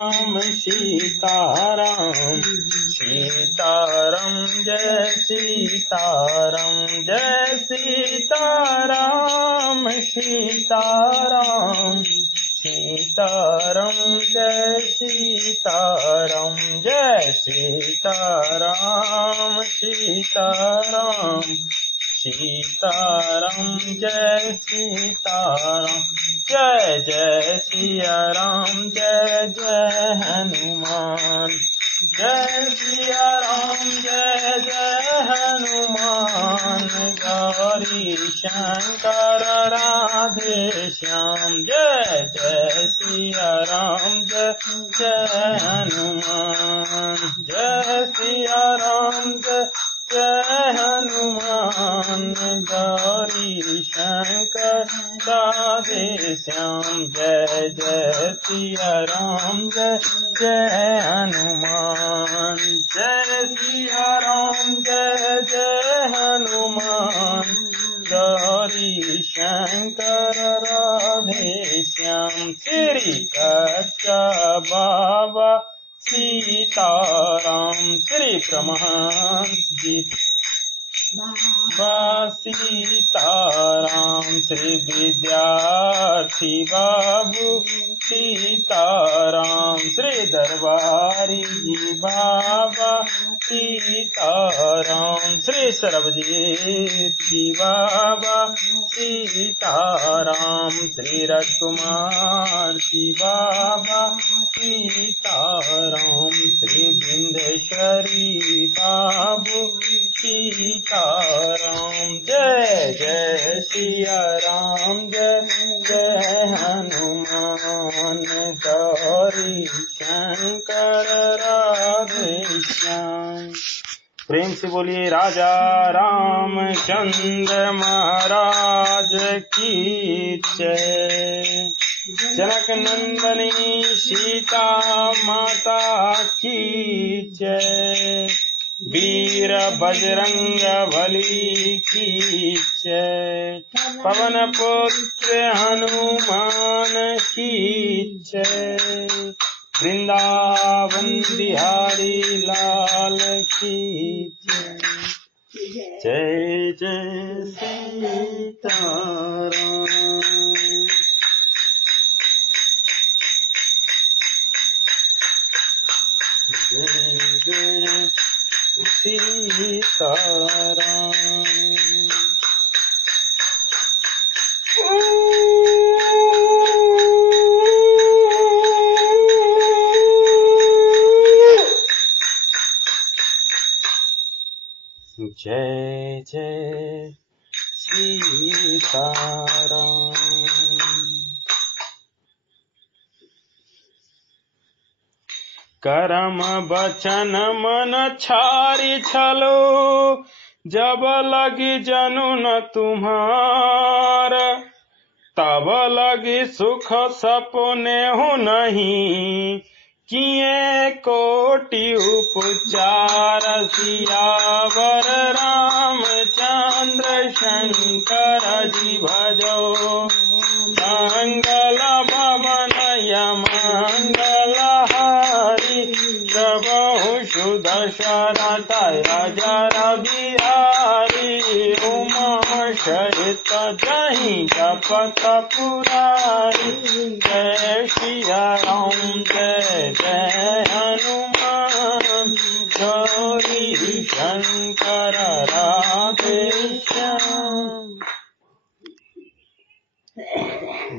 राम सीताराम सीताराम जय सीताराम जय सीताराम सीताराम सीताराम जय सीताराम जय सीताराम सीताराम सीताराम जय सीताराम जय जय सिया राम जय जय हनुमान जय सिया राम जय जय हनुमान गौरी शंकर राधे श्याम जय जय सिया राम जय जय हनुमान जय सिया राम जय जय हनुमान गौरी शंकर राधे श्याम जय जय सिया राम जय जय हनुमान जय सिया राम जय जय हनुमान गौरी शंकर राधे श्याम श्री कच्चा बाबा सीताराम श्री परमहंस जी सीताराम श्री विद्यार्थी बाबू सीताराम श्री दरबारी जी बाबा सीताराम श्री सर्वजीत जी बाबा सीताराम श्री राजकुमार जी बाबा सीताराम श्री विंध्येश्वरी बाबू सीताराम जय जय सिया राम जय जय हनुमान गौरी शंकर राधे श्याम। प्रेम से बोलिए राजा रामचंद्र महाराज की जय। जनक नंदनी सीता माता की जय। वीर बजरंग बली की जय। पवन पुत्र हनुमान की जय। वृंदावन बिहारी लाल की जय। जय जय सीताराम जय जय सीताराम। जय जय सीताराम। करम बचन मन छारी छलो जब लगी जनु न तुम्हार तब लगी सुख सपने हो नहीं किए कोटि उपचार सियावर रामचंद्र शंकर जी भजो मंगल भवन मंगल हरि प्रभु शुद्ध शरत अजर बिहारी उमा सहित जहि जपत पुरारी जय सिया राम जय जय हनुमान गौरी शंकर राधे श्याम।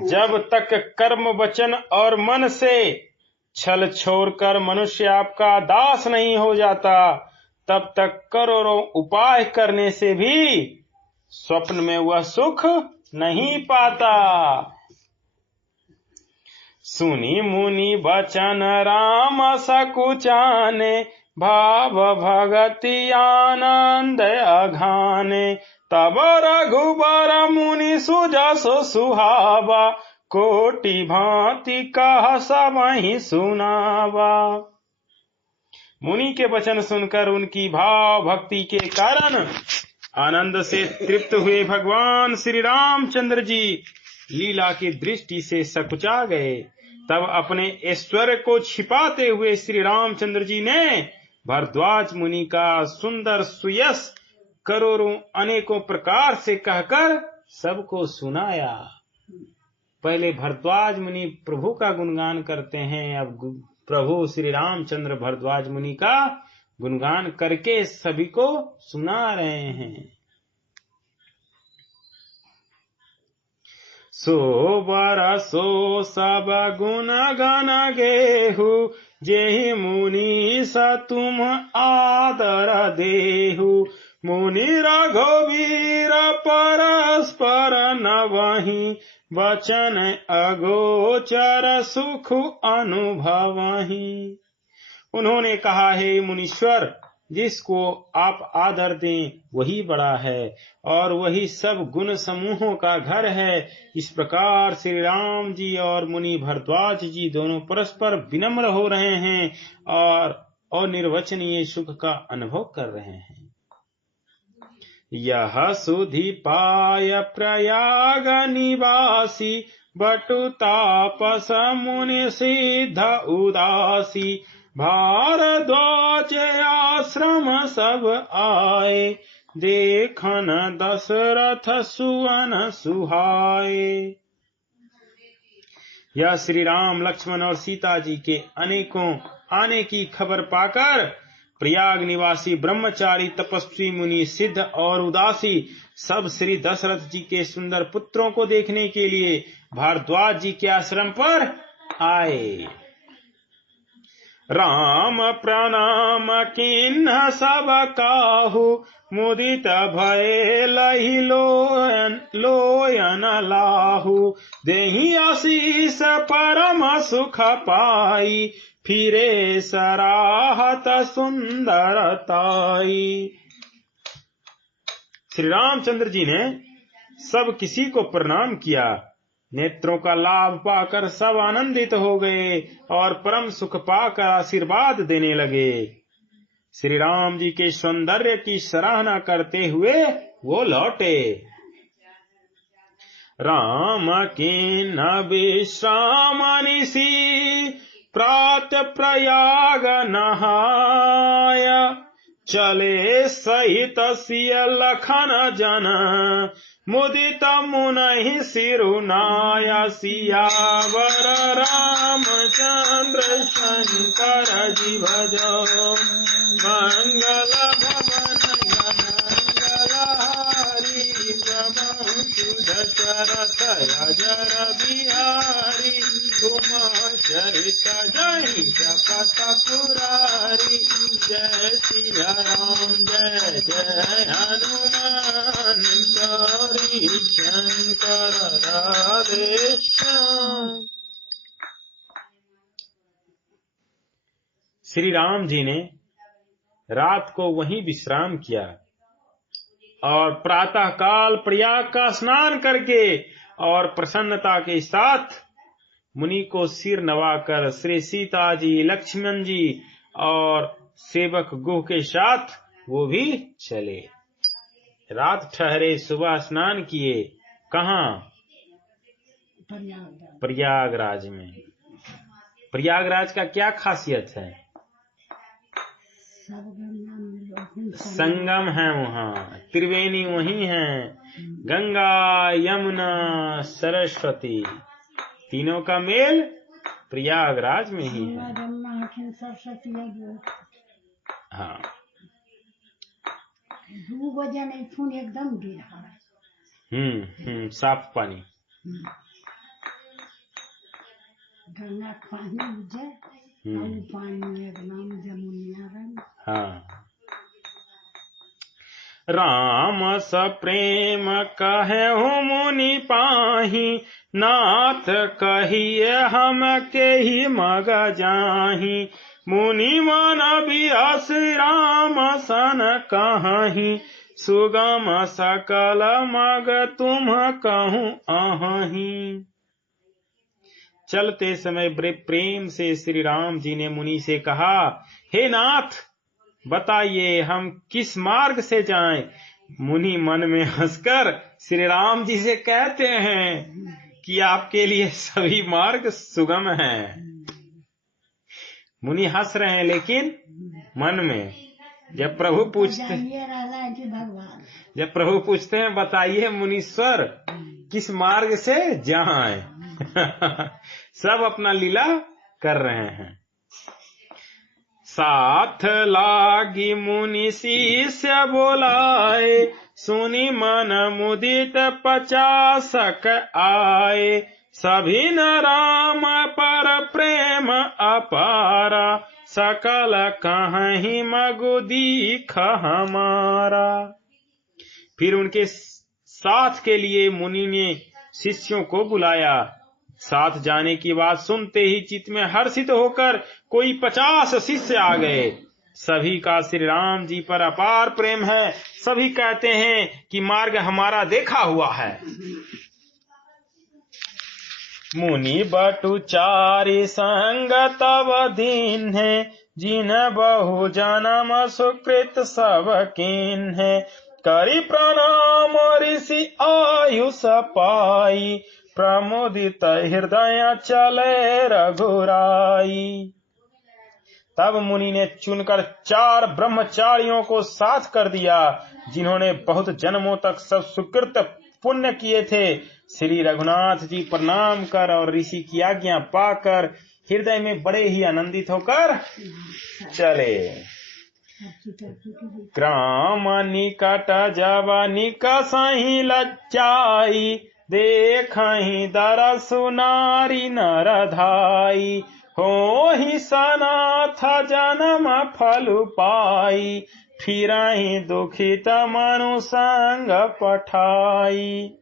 जब तक कर्म वचन और मन से छल छोड़कर मनुष्य आपका दास नहीं हो जाता तब तक करोड़ों उपाय करने से भी स्वप्न में वह सुख नहीं पाता। सुनी मुनि बचन राम सकुचाने भाव भगति आनंद अघाने तब रघुबर मुनि सुजसो सुहावा कोटि भांति कह सबहि सुनावा। मुनि के वचन सुनकर उनकी भाव भक्ति के कारण आनंद से तृप्त हुए भगवान श्री रामचंद्र जी लीला की दृष्टि से सकुचा गए। तब अपने ऐश्वर्य को छिपाते हुए श्री रामचंद्र जी ने भरद्वाज मुनि का सुंदर सुयश करोड़ों अनेकों प्रकार से कहकर सबको सुनाया। पहले भरद्वाज मुनि प्रभु का गुणगान करते हैं, अब प्रभु श्री रामचंद्र भरद्वाज मुनि का गुणगान करके सभी को सुना रहे हैं। सो बरसो सब गुण गण गेहु, जेहि मुनि स तुम आदर देहु। मुनि रघुवीर परस्पर नवहि, वचन अगोचर सुख अनुभवहि। उन्होंने कहा, हे मुनीश्वर, जिसको आप आदर दें वही बड़ा है और वही सब गुण समूहों का घर है। इस प्रकार श्री राम जी और मुनि भरद्वाज जी दोनों परस्पर विनम्र हो रहे हैं और अनिर्वचनीय सुख का अनुभव कर रहे हैं। यह सुधि पाय प्रयाग निवासी, बटु तापस मुनि सिद्ध उदासी। भारद्वाज आश्रम सब आए, देखन दशरथ सुवन सुहाए। यह श्री राम, लक्ष्मण और सीता जी के अनेकों आने की खबर पाकर प्रयाग निवासी ब्रह्मचारी, तपस्वी, मुनि, सिद्ध और उदासी सब श्री दशरथ जी के सुंदर पुत्रों को देखने के लिए भारद्वाज जी के आश्रम पर आए। राम प्रणाम किन्ह सब काहू, मुदित भय लहि लोयन लाहू। देहि आशीष परम सुख पाई, फिरे सराहत सुंदरताई। श्री रामचंद्र जी ने सब किसी को प्रणाम किया। नेत्रों का लाभ पाकर सब आनंदित हो गए और परम सुख पाकर आशीर्वाद देने लगे। श्री राम जी के सौंदर्य की सराहना करते हुए वो लौटे। राम किन्ह विश्राम निशि, प्रात प्रयाग नहाय। चले सहित सिय लखन जन, मुदित मुनहि सिरुनाय। सियावर रामचंद्र शंकर जी भजो, मंगल भवन मंगलहारी। दशरथ अजर बिहारी, तुम चरित जय जगत पुरारी। जय सिया राम जय जय हनुमान, गौरी शंकर राधे श्याम। श्री राम जी ने रात को वहीं विश्राम किया और प्रातः काल प्रयाग का स्नान करके और प्रसन्नता के साथ मुनि को सिर नवाकर श्री सीता जी, लक्ष्मण जी और सेवक गुह के साथ वो भी चले। रात ठहरे, सुबह स्नान किए। कहाँ? प्रयागराज में। प्रयागराज का क्या खासियत है? संगम है वहाँ, त्रिवेणी वहीं है, गंगा यमुना सरस्वती तीनों का मेल प्रयागराज में ही है। हाँ, एकदम साफ पानी। गंगा पानी पानी एकदम जमुनिया। हाँ। राम सप्रेम कहु मुनि पाहि, नाथ कहिए हम के ही मग जाहि। मुनि मन बियास राम सन कहि, सुगम सकल मग तुम कहूँ अहि। चलते समय बड़े प्रेम से श्री राम जी ने मुनि से कहा, हे नाथ बताइए हम किस मार्ग से जाएं। मुनि मन में हंसकर श्री राम जी से कहते हैं कि आपके लिए सभी मार्ग सुगम हैं। मुनि हंस रहे हैं लेकिन मन में। जब प्रभु पूछते हैं बताइए मुनीश्वर किस मार्ग से जाएं, सब अपना लीला कर रहे हैं। साथ लागी मुनि शिष्य बोलाए, सुनी मन मुदित 50 आए। सभी न राम पर प्रेम अपारा, सकल कहीं मगु दीख हमारा। फिर उनके साथ के लिए मुनि ने शिष्यों को बुलाया। साथ जाने की बात सुनते ही चित्त में हर्षित होकर कोई 50 शिष्य आ गए। सभी का श्री राम जी पर अपार प्रेम है। सभी कहते हैं कि मार्ग हमारा देखा हुआ है। मुनि बटु चारि संग तब दीन है, जिन बहु जन्म सुकृत सब कीन्हे। करि प्रणाम ऋषि आयुष पाई, प्रमुदित हृदय चले रघुराई। तब मुनि ने चुनकर 4 ब्रह्मचारियों को साथ कर दिया, जिन्होंने बहुत जन्मों तक सब सुकृत पुण्य किए थे। श्री रघुनाथ जी प्रणाम कर और ऋषि की आज्ञा पाकर हृदय में बड़े ही आनंदित होकर चले। ग्राम निकट जब निकसहि लज्जाई, देखहि दरसु नारी नर धाई। होहि सनाथ जन्म फल पाई, फिरहि दुखित मनु संग पठाई।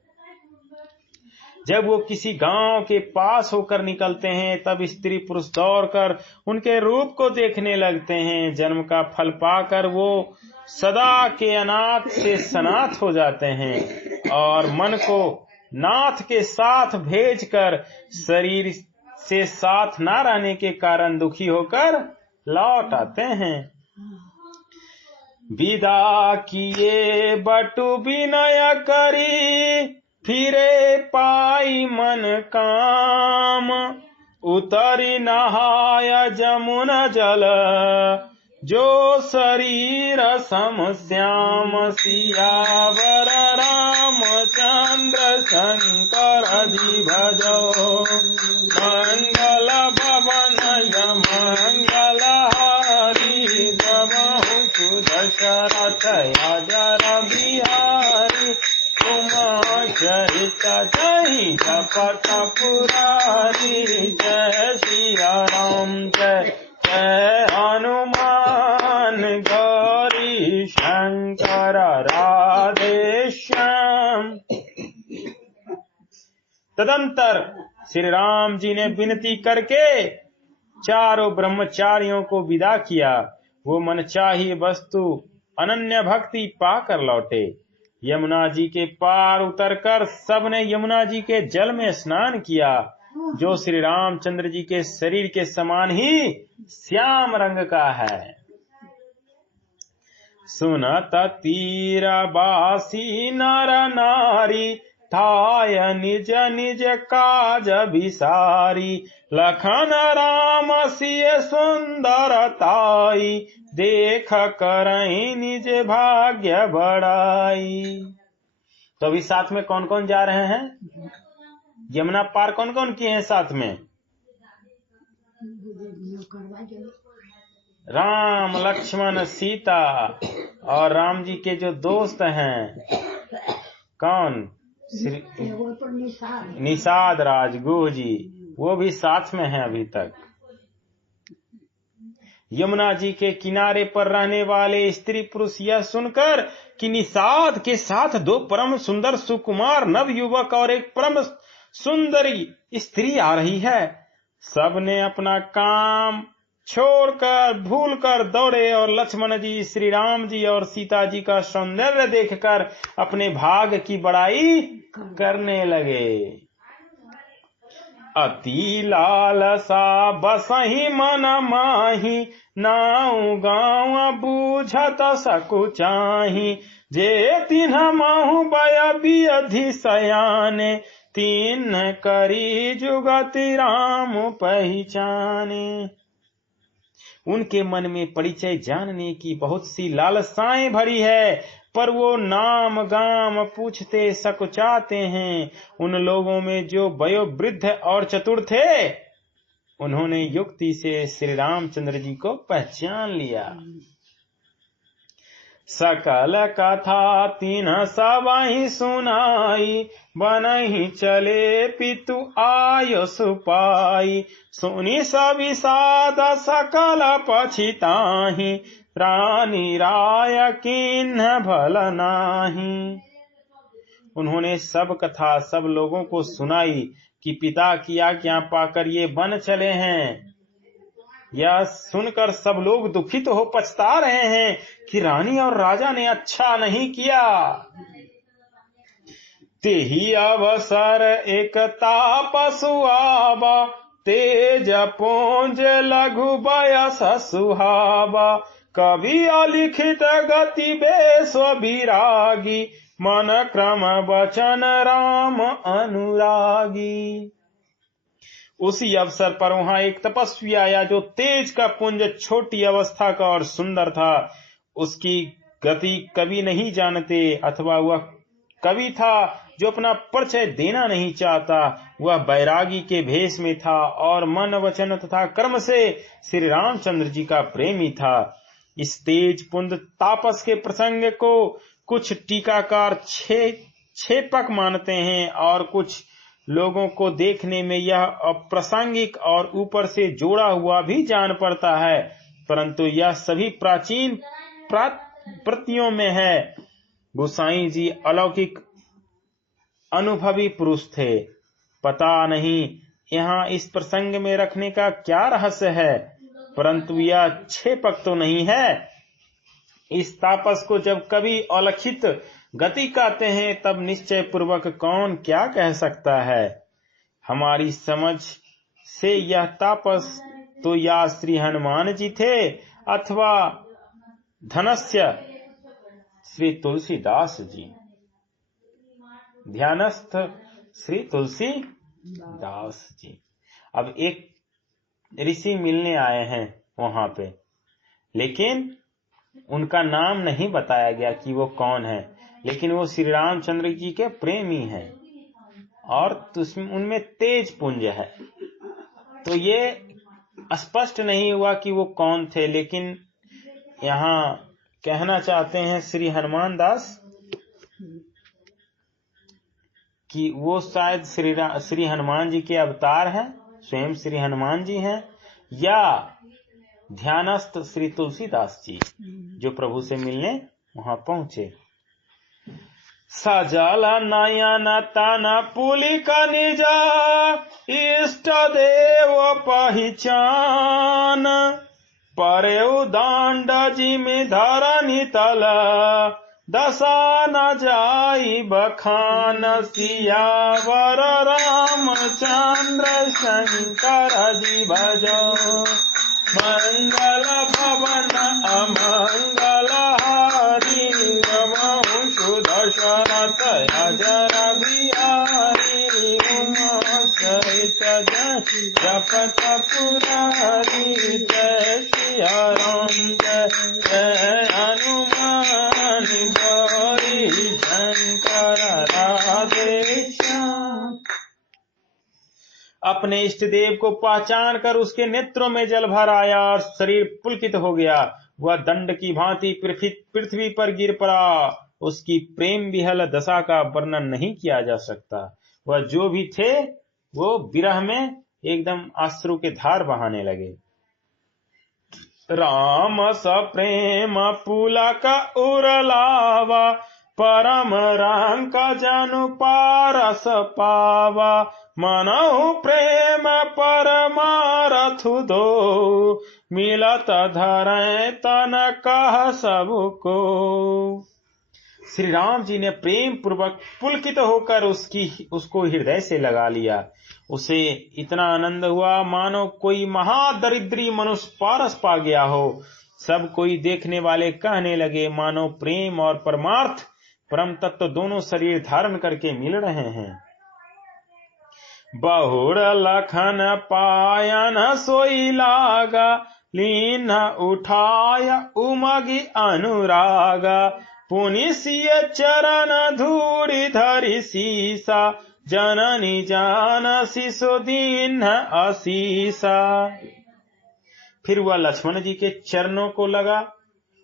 जब वो किसी गांव के पास होकर निकलते हैं, तब स्त्री पुरुष दौड़कर उनके रूप को देखने लगते हैं। जन्म का फल पाकर वो सदा के अनाथ से सनाथ हो जाते हैं और मन को नाथ के साथ भेजकर शरीर से साथ ना रहने के कारण दुखी होकर लौट आते हैं। विदा किए बटु विनय करी, फिरे पाई मन काम। उतरी नहाय जमुन जल, जो शरीर सम श्याम। सियावर रामचंद्र शंकर जी भजो, मंगल भवन मंगल हारी। जमहु सुदशरथ अजर बिहारी, तुम चरित जहि जपत पुरारी। जय सिया राम जय जय हनुमान, गौरी शंकर राधे श्याम। तदंतर श्री राम जी ने विनती करके 4 ब्रह्मचारियों को विदा किया। वो मनचाही वस्तु अनन्य भक्ति पाकर लौटे। यमुना जी के पार उतरकर सबने यमुना जी के जल में स्नान किया, जो श्री रामचंद्र जी के शरीर के समान ही श्याम रंग का है। सुनत तीरबासी नर नारी, थाय निज निज काज बिसारी। लखन राम सिय सुंदरताई, देख करहि निज भाग्य बढ़ाई। तो अभी साथ में कौन कौन जा रहे हैं? यमुना पार कौन कौन किए हैं साथ में? राम लक्ष्मण सीता और राम जी के जो दोस्त हैं, कौन? निषाद राज गुह जी, वो भी साथ में हैं अभी तक। यमुना जी के किनारे पर रहने वाले स्त्री पुरुष यह सुनकर कि निषाद के साथ 2 परम सुंदर सुकुमार नव युवक और एक परम सुंदरी स्त्री आ रही है, सबने अपना काम छोड़कर भूलकर दौड़े और लक्ष्मण जी, श्री राम जी और सीता जी का सौंदर्य देखकर अपने भाग की बड़ाई करने लगे। अति लालसा बसहि मन माही, नाउ गाँव बूझत सकुचाही। जे तिन्ह महु बय बियधि सयाने, तीन करी जुगति राम पहचाने। उनके मन में परिचय जानने की बहुत सी लालसाएं भरी है, पर वो नाम गाम पूछते सकुचाते हैं। उन लोगों में जो वयोवृद्ध और चतुर थे, उन्होंने युक्ति से श्री रामचंद्र जी को पहचान लिया। सकल कथा तीन सबहि सुनाई, बनहि चले पितु आयुष पाई। सुनि सविषाद सकल पछिताहि, रानी राय किन्ह भल नाही। उन्होंने सब कथा सब लोगों को सुनाई कि पिता की आज्ञा पाकर ये वन चले हैं। यह सुनकर सब लोग दुखित हो पछता रहे हैं कि रानी और राजा ने अच्छा नहीं किया। तेहि अवसर एक तापसु आवा, तेज पुंज लघु बयस सुहावा। कवि अलिखित गति बेश विरागी, मन क्रम वचन राम अनुरागी। उसी अवसर पर वहां एक तपस्वी आया जो तेज का पुंज, छोटी अवस्था का और सुंदर था। उसकी गति कवि नहीं जानते, अथवा वह कवि था जो अपना परिचय देना नहीं चाहता। वह बैरागी के भेष में था और मन वचन तथा कर्म से श्री रामचंद्र जी का प्रेमी था। इस तेज पुंज तापस के प्रसंग को कुछ टीकाकार छेपक मानते हैं और कुछ लोगों को देखने में यह अप्रासंगिक और ऊपर से जोड़ा हुआ भी जान पड़ता है, परंतु यह सभी प्राचीन प्रतियों में है। गोसाई जी अलौकिक अनुभवी पुरुष थे। पता नहीं यहाँ इस प्रसंग में रखने का क्या रहस्य है, परंतु यह छेपक तो नहीं है। इस तापस को जब कभी अलक्षित गति कहते हैं, तब निश्चय पूर्वक कौन क्या कह सकता है। हमारी समझ से यह तापस तो या श्री हनुमान जी थे अथवा धनस्य श्री तुलसीदास जी, ध्यानस्थ श्री तुलसीदास जी। अब एक ऋषि मिलने आए हैं वहां पे, लेकिन उनका नाम नहीं बताया गया कि वो कौन है, लेकिन वो श्री रामचंद्र जी के प्रेमी हैं और उनमें तेज पुंज है। तो ये स्पष्ट नहीं हुआ कि वो कौन थे, लेकिन यहाँ कहना चाहते हैं श्री हनुमान दास कि वो शायद श्री हनुमान जी के अवतार हैं, स्वयं श्री हनुमान जी हैं, या ध्यानस्थ श्री तुलसीदास जी जो प्रभु से मिलने वहां पहुंचे। सजल नयन तन पुलिक निज, इष्ट देव पहचान। परेउ दांड जिमि धरनी तल, दशा न जाई बखान। सियावर रामचंद्र शंकर जी भजो, मंगल भवन अमंगल हारी। रमहु सुदर्शनत अजर बिहारी, उमा सहित जपत पुरारी। जय सिया राम जय हनुमान, गौरी शंकर राधे श्याम। अपने इष्ट देव को पहचान कर उसके नेत्रों में जल भर आया और शरीर पुलकित हो गया। वह दंड की भांति पृथ्वी पर गिर पड़ा। उसकी प्रेम विहल दशा का वर्णन नहीं किया जा सकता। वह जो भी थे वो विरह में एकदम अश्रु के धार बहाने लगे। राम स प्रेम पुलक उरलावा, परम रंक जनु पारस पावा। मनहु प्रेम परमारथु दो, मिलत धरै तन कह सबको। श्री राम जी ने प्रेम पूर्वक पुलकित होकर उसको हृदय से लगा लिया। उसे इतना आनंद हुआ मानो कोई महादरिद्री मनुष्य पारस पा गया हो। सब कोई देखने वाले कहने लगे मानो प्रेम और परमार्थ परम तत्व दोनों शरीर धारण करके मिल रहे हैं। बहुर लखन पायन सोई लागा, लीन उठाया उमगी अनुरागा। पुनि सिय चरण धूरि धरि सीसा, जननी जानसी सो दीन असीसा। फिर वह लक्ष्मण जी के चरणों को लगा,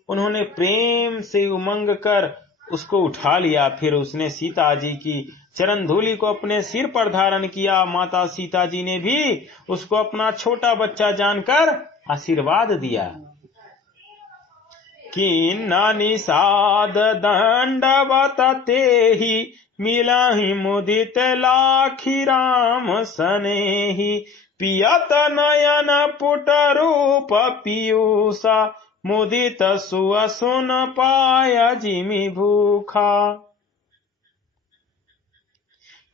उन्होंने प्रेम से उमंग कर उसको उठा लिया। फिर उसने सीता जी की चरण धूलि को अपने सिर पर धारण किया। माता सीता जी ने भी उसको अपना छोटा बच्चा जानकर आशीर्वाद दिया। किन्ना निषाद दंडवत तेहि, मिलहि मुदित लाखी राम सनेहि। पियत नयन पुट रूप पीयूषा, मुदित सुअसुन पाय जिमि भूखा।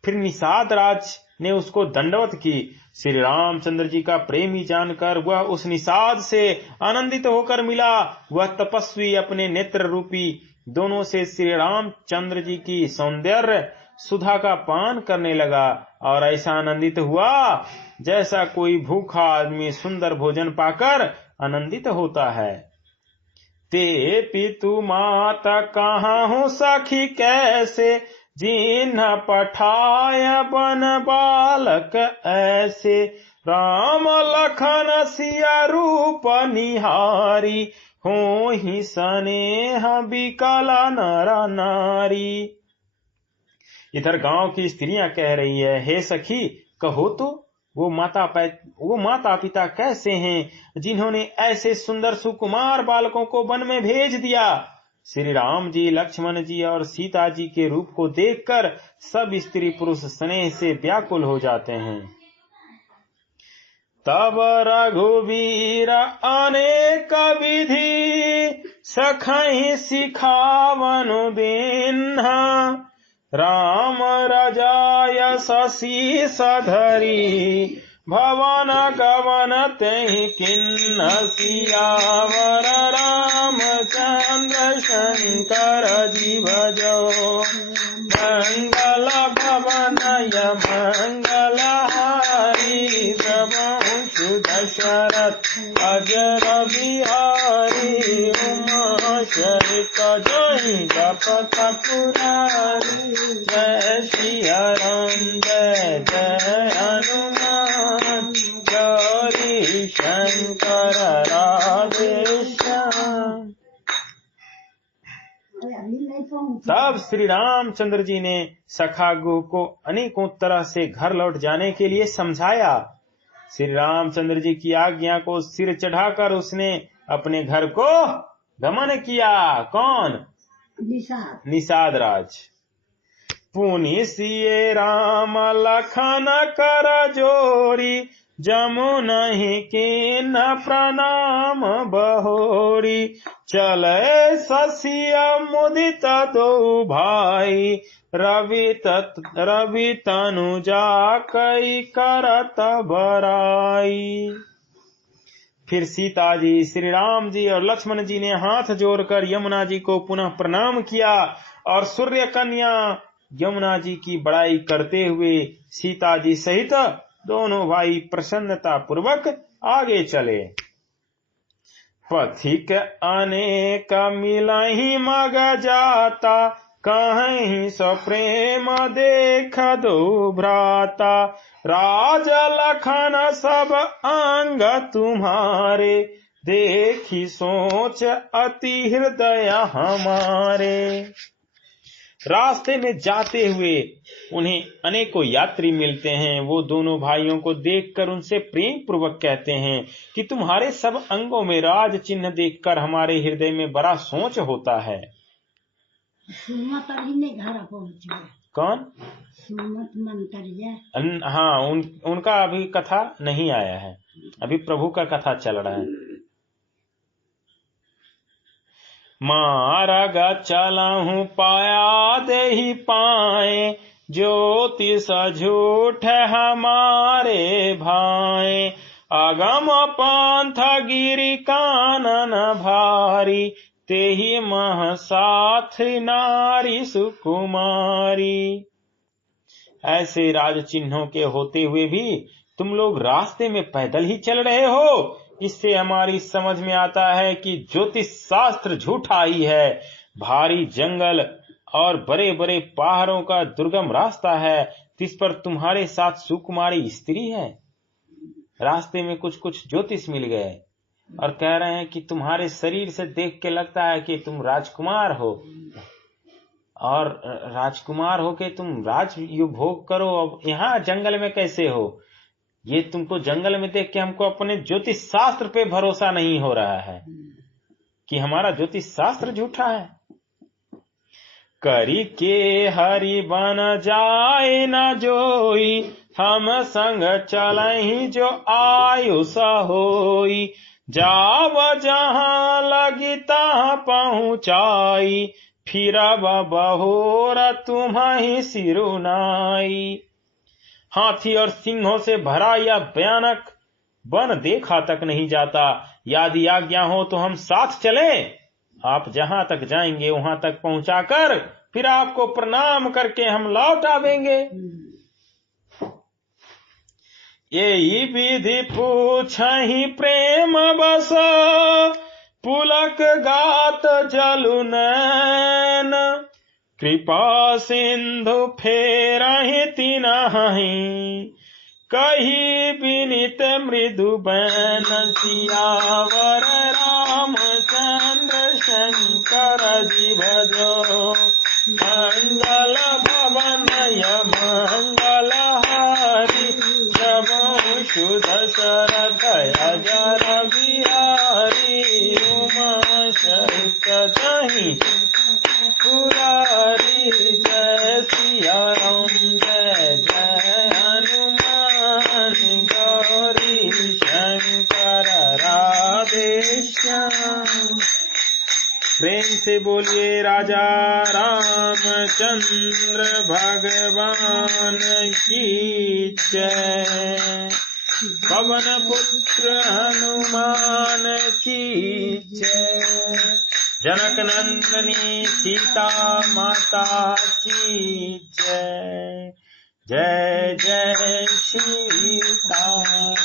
फिर निषाद राज ने उसको दंडवत की। श्री रामचंद्र जी का प्रेमी जानकर वह उस निषाद से आनंदित होकर मिला। वह तपस्वी अपने नेत्र रूपी दोनों से श्री रामचंद्र जी की सौंदर्य सुधा का पान करने लगा और ऐसा आनंदित हुआ जैसा कोई भूखा आदमी सुंदर भोजन पाकर आनंदित होता है। ते पितु माता कहाँ हूँ सखी कैसे, जिन्ह पठाय बन बालक ऐसे। राम लखन सिया रूप निहारी, हो ही स्नेह विकला नर नारी। इधर गांव की स्त्रियां कह रही है, हे सखी कहो तो वो माता पिता कैसे हैं जिन्होंने ऐसे सुंदर सुकुमार बालकों को वन में भेज दिया। श्री राम जी, लक्ष्मण जी और सीता जी के रूप को देखकर सब स्त्री पुरुष स्नेह से व्याकुल हो जाते हैं। तब रघुवीर अनेक विधि, सखहि सिखावनु दीन्हा। राम रजाय शशि सधरी, भवन गवन तेहि किन्न। सियावर रामचंद्र शंकर जी भजो, मंगल भवनय मंगल हारी। प्रभु दशरथ अजर बिहारी, उमाशंक जोहि जपत पुरारी। जय सिया राम जय जय हनुमान, गौरी शंकर राधे श्याम। तब श्री रामचंद्र जी ने सखा गुह को अनेकों तरह से घर लौट जाने के लिए समझाया। श्री रामचंद्र जी की आज्ञा को सिर चढ़ाकर उसने अपने घर को गमन किया। कौन? निषाद राज। पुनि सिए राम लखन कर जोरी, जमुनहि कीन्ह प्रणाम बहोरी। चले शशिय मुदित दो भाई, रवि तनु जाकई करत बराई। फिर सीता जी, श्री राम जी और लक्ष्मण जी ने हाथ जोड़कर यमुना जी को पुनः प्रणाम किया और सूर्य कन्या यमुना जी की बड़ाई करते हुए सीता जी सहित दोनों भाई प्रसन्नता पूर्वक आगे चले। पथिक अनेक मिलहि मग जाता, कहीं सो प्रेम देख दो भ्राता। राज लखन सब अंग तुम्हारे, देखी सोच अति हृदय हमारे। रास्ते में जाते हुए उन्हें अनेकों यात्री मिलते हैं। वो दोनों भाइयों को देखकर उनसे प्रेम पूर्वक कहते हैं कि तुम्हारे सब अंगों में राज चिन्ह देखकर हमारे हृदय में बड़ा सोच होता है। सुमत अभी नहीं घर पहुंच गए। कौन? सुमत मंतरिया। हाँ, उनका अभी कथा नहीं आया है, अभी प्रभु का कथा चल रहा है। मारग चलहु पाया देहि पाए, ज्योतिष झूठ हमारे भाए। अगम पंथ गिरि कानन भारी, तेहि मह साथ नारी सुकुमारी। ऐसे राज चिन्हों के होते हुए भी तुम लोग रास्ते में पैदल ही चल रहे हो। इससे हमारी समझ में आता है कि ज्योतिष शास्त्र झूठा ही है। भारी जंगल और बड़े बड़े पहाड़ों का दुर्गम रास्ता है, जिस पर तुम्हारे साथ सुकुमारी स्त्री है। रास्ते में कुछ कुछ ज्योतिष मिल गए और कह रहे हैं कि तुम्हारे शरीर से देख के लगता है कि तुम राजकुमार हो, और राजकुमार हो के तुम राजयोग भोग करो। अब यहाँ जंगल में कैसे हो? ये तुमको जंगल में देख के हमको अपने ज्योतिष शास्त्र पे भरोसा नहीं हो रहा है कि हमारा ज्योतिष शास्त्र झूठा है। करी के हरि बन जाए न जोई, हम संग चलहि जो आयुष होई। जाव जहाँ लगी तहाँ पहुँचाई, फिरब बहोर तुम्हि सिरुनाई। हाथी और सिंहों से भरा यह भयानक वन देखा तक नहीं जाता। यदि आज्ञा हो तो हम साथ चलें। आप जहां तक जाएंगे वहां तक पहुंचाकर फिर आपको प्रणाम करके हम लौट आवेंगे। यही विधि पूछहि प्रेम बस, पुलक गात जलु नैन। कृपा सिंधु फेरहि तिनहि, कही विनीत मृदु बैन। सियावर रामचंद्र शंकर जी भजो, मंगल भवनय मंगल हारी। नमो शुद्ध शरद अजर बिहारी, उमा शंकर जहि पुरारी। जय सिया राम जय जय हनुमान, गौरी शंकर राधे श्याम। प्रेम से बोलिए राजा रामचंद्र भगवान की जय। पवन पुत्र हनुमान की जय। जनक नंदनी सीता माता की जय। जय जय श्री राम।